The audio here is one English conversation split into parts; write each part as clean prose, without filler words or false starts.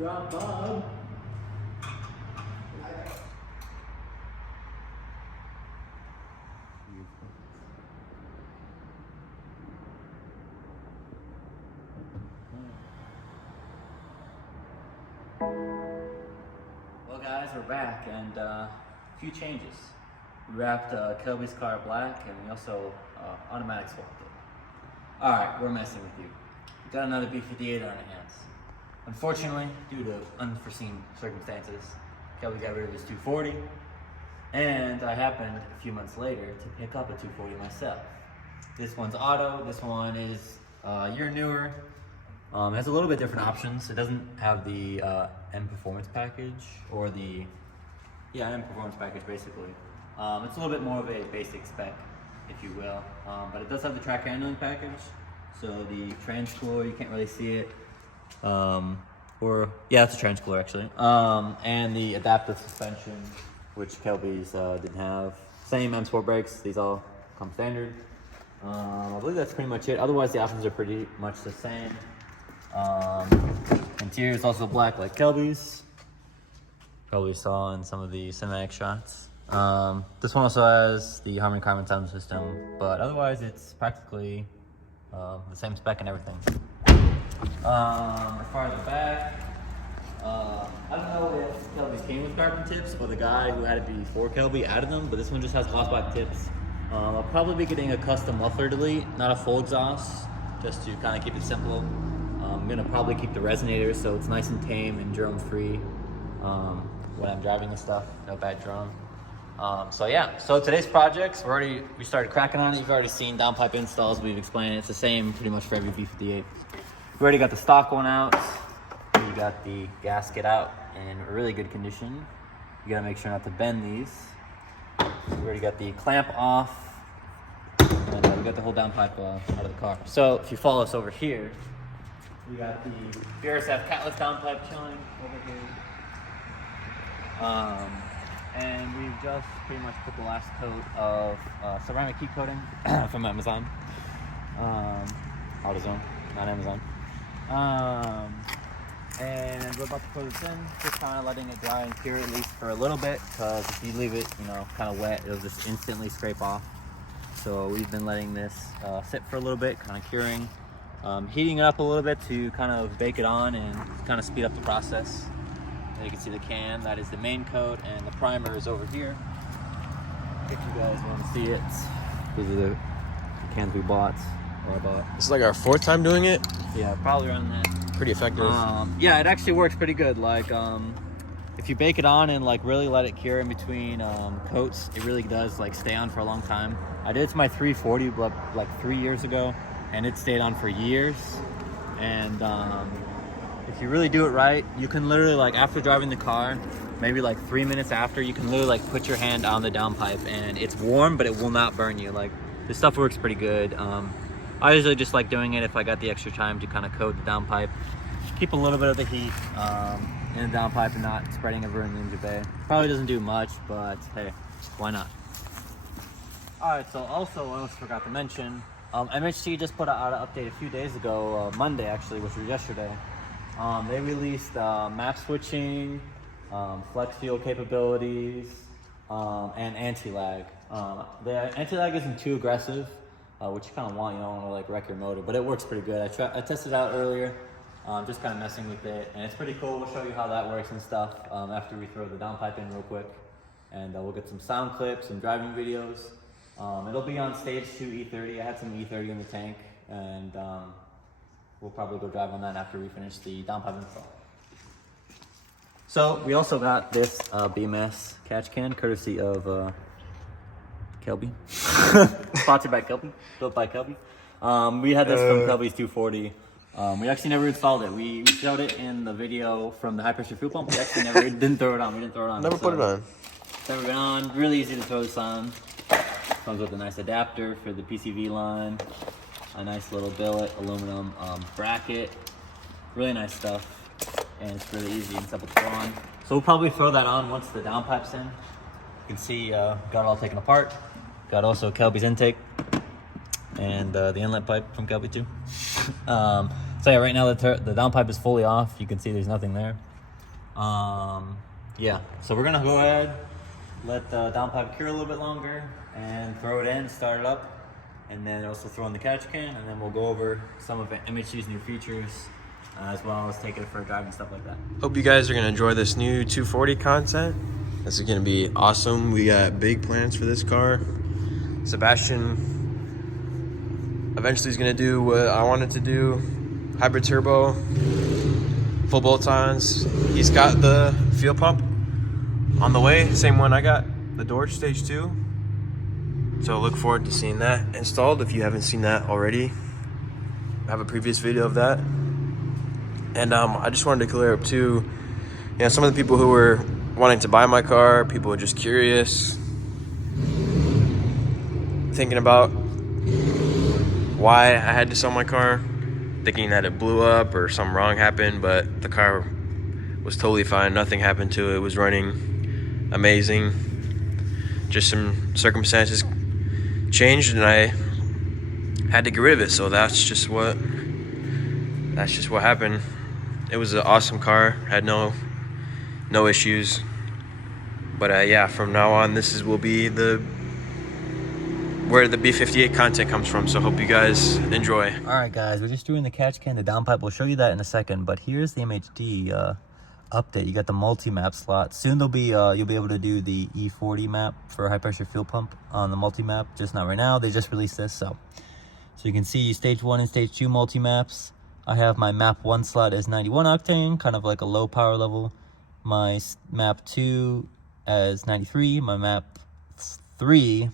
drop Bob. Well guys, we're back, and a few changes. We wrapped Kelby's car black, and we also automatic swapped it. Alright, we're messing with you. We got another b58 on our hands. Unfortunately, due to unforeseen circumstances, Kelby got rid of his 240, and I happened a few months later to pick up a 240 myself. This one's auto, this one is a year newer. It has a little bit different options. It doesn't have the M performance package, or the M performance package basically. It's a little bit more of a basic spec, if you will, but it does have the track handling package. So the trans cooler, you can't really see it, it's a trans cooler actually, and the adaptive suspension, which Kelby's didn't have. Same M Sport brakes; these all come standard. I believe that's pretty much it. Otherwise, the options are pretty much the same. Interior is also black like Kelby's. Probably saw in some of the cinematic shots. This one also has the Harman Kardon sound system, but otherwise it's practically the same spec and everything. As far as the back, I don't know if Kelby's came with carbon tips or the guy who had it before Kelby added them, but this one just has Hossbach tips. I'll probably be getting a custom muffler delete, not a full exhaust, just to kind of keep it simple. I'm gonna probably keep the resonator so it's nice and tame and drum free when I'm driving and stuff. No bad drum. So today's projects, we started cracking on it. You've already seen Downpipe Installs. We've explained it. It's the same pretty much for every B58. We already got the stock one out. You got the gasket out in really good condition. You gotta make sure not to bend these. We already got the clamp off, and we got the whole downpipe out of the car. So if you follow us over here, we got the BRSF catless downpipe chilling over here. And we've just pretty much put the last coat of ceramic heat coating from Amazon. AutoZone, not Amazon. And we're about to put this in, just kind of letting it dry and cure at least for a little bit, because if you leave it, kind of wet, it'll just instantly scrape off. So we've been letting this sit for a little bit, kind of curing, heating it up a little bit to kind of bake it on and kind of speed up the process. And you can see the can, that is the main coat, and the primer is over here. If you guys want to see it, these are the cans we bought, or I bought. This is like our 4th time doing it? Yeah, probably around that. Pretty effective. Yeah, it actually works pretty good. Like, if you bake it on and like really let it cure in between coats, it really does like stay on for a long time. I did it to my 340 like 3 years ago, and it stayed on for years. And if you really do it right, you can literally, like, after driving the car, maybe like 3 minutes after, you can literally like put your hand on the downpipe, and it's warm, but it will not burn you. Like, this stuff works pretty good. I usually just like doing it if I got the extra time to kind of coat the downpipe, keep a little bit of the heat in the downpipe and not spreading over in the engine bay. Probably doesn't do much, but hey, why not? Alright, so also I almost forgot to mention, MHT just put out an update a few days ago, Monday actually, which was yesterday. They released map switching, flex fuel capabilities, and anti-lag. The anti-lag isn't too aggressive, which you kind of want. You don't want to like wreck your motor, but it works pretty good. I tested it out earlier, just kind of messing with it, and it's pretty cool. We'll show you how that works and stuff after we throw the downpipe in real quick, and we'll get some sound clips and driving videos. It'll be on stage 2 E30. I had some E30 in the tank, and we'll probably go drive on that after we finish the downpipe install. So we also got this Bms Catch Can, courtesy of Kelby. Sponsored by Kelby, built by Kelby. We had this from Kelby's 240. We actually never installed it. We showed it in the video from the high pressure fuel pump. We actually didn't throw it on. We didn't throw it on. Never put it on. Never been on. Really easy to throw this on. Comes with a nice adapter for the PCV line. A nice little billet, aluminum bracket. Really nice stuff. And it's really easy and simple to throw on. So we'll probably throw that on once the downpipe's in. You can see got it all taken apart. Got also Kelby's intake and the inlet pipe from Kelby too. So yeah, right now the downpipe is fully off. You can see there's nothing there. Yeah, so we're gonna go ahead, let the downpipe cure a little bit longer, and throw it in, start it up, and then also throw in the catch can, and then we'll go over some of MHD's new features, as well as take it for a drive and stuff like that. Hope you guys are gonna enjoy this new 240 content. This is gonna be awesome. We got big plans for this car. Sebastian eventually is gonna do what I wanted to do, hybrid turbo, full bolt-ons. He's got the fuel pump on the way, same one I got, the Dorch Stage 2. So look forward to seeing that installed if you haven't seen that already. I have a previous video of that. And I just wanted to clear up too, some of the people who were wanting to buy my car, people were just curious, thinking about why I had to sell my car, thinking that it blew up or something wrong happened, but the car was totally fine. Nothing happened to it. It was running amazing. Just some circumstances changed and I had to get rid of it. So that's just what happened. It was an awesome car. Had no issues. But yeah, from now on, will be where the B58 content comes from, so hope you guys enjoy. All right, guys, we're just doing the catch can, the downpipe. We'll show you that in a second, but here's the MHD update. You got the multi-map slot. Soon you'll be able to do the E40 map for high pressure fuel pump on the multi-map, just not right now. They just released this, so you can see stage 1 and stage 2 multi-maps. I have my map 1 slot as 91 octane, kind of like a low power level. My map 2 as 93, my map 3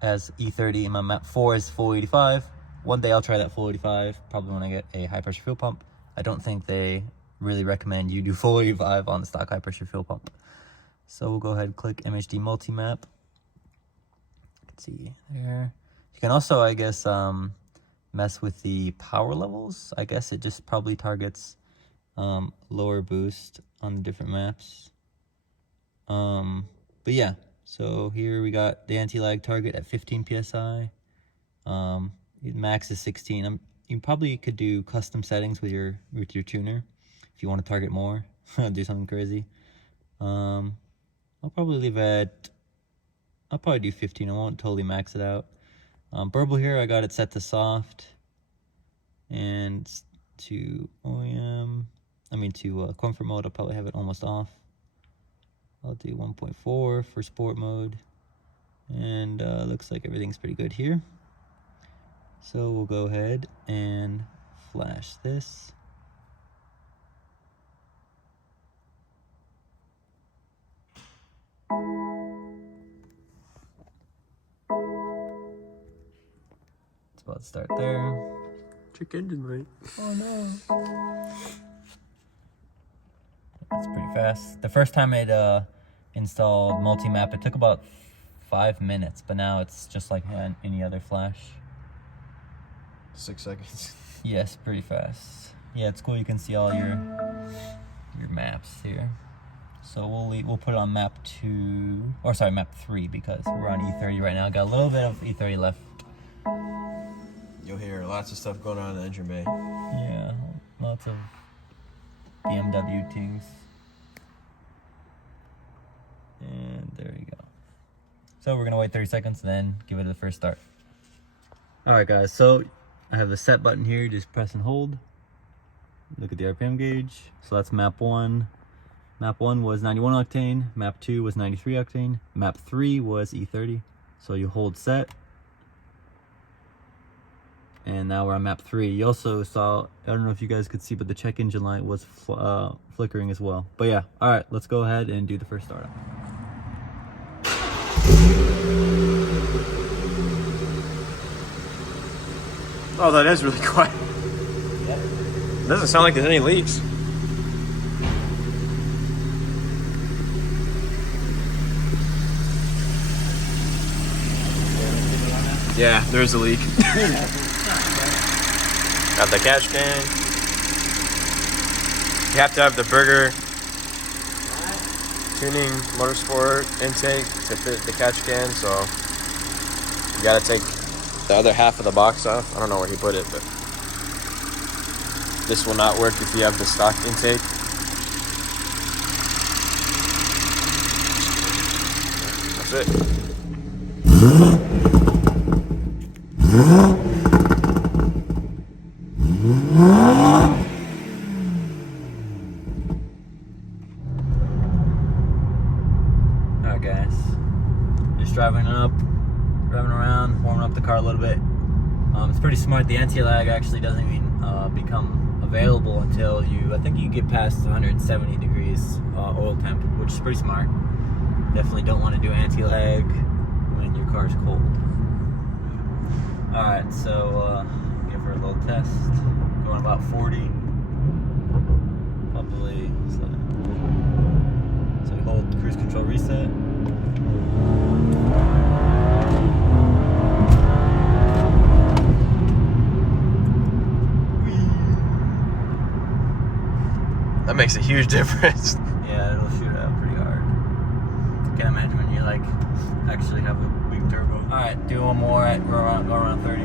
as E30, and my map 4 is full 85. One day I'll try that full 85, probably when I get a high pressure fuel pump. I don't think they really recommend you do full 85 on the stock high pressure fuel pump. So we'll go ahead and click MHD multi-map. You can see there. You can also, I guess, mess with the power levels. I guess it just probably targets lower boost on the different maps. But yeah. So here we got the anti-lag target at 15 psi. Max is 16. You probably could do custom settings with your tuner if you want to target more, do something crazy. I'll probably do 15. I won't totally max it out. Burble here, I got it set to soft and to comfort mode. I'll probably have it almost off. I'll do 1.4 for sport mode, and looks like everything's pretty good here. So we'll go ahead and flash this. It's about to start there. Check engine light. Oh no. It's pretty fast. The first time it installed multi-map, it took about 5 minutes, but now it's just like any other flash. 6 seconds. Yes, pretty fast. Yeah, it's cool. You can see all your maps here. So we'll put it on map 2, or sorry, map 3, because we're on E30 right now. Got a little bit of E30 left. You'll hear lots of stuff going on in the engine bay. Yeah, lots of BMW things. And there you go. So we're gonna wait 30 seconds and then give it the first start. All right, guys, so I have the set button here. Just press and hold. Look at the RPM gauge. So that's map 1. Map 1 was 91 octane. Map 2 was 93 octane. Map 3 was E30. So you hold set. And now we're on map 3. You also saw, I don't know if you guys could see, but the check engine light was flickering as well. But yeah, all right, let's go ahead and do the first startup. Oh, that is really quiet. Yep. It doesn't sound like there's any leaks. Yeah, there's a leak. Got the catch can. You have to have the burger tuning motorsport intake to fit the catch can, so you gotta take the other half of the box off. I don't know where he put it, but this will not work if you have the stock intake. fit. Alright guys, just driving around, warming up the car a little bit. It's pretty smart. The anti-lag actually doesn't even become available until I think you get past 170 degrees oil temp, which is pretty smart. Definitely don't want to do anti-lag when your car's cold. Alright, so give her a little test. Going about 40. Probably so hold cruise control reset. That makes a huge difference. Yeah, it'll shoot out pretty hard. Can't imagine when you like actually have a big turbo. Alright, do one more at go around 30.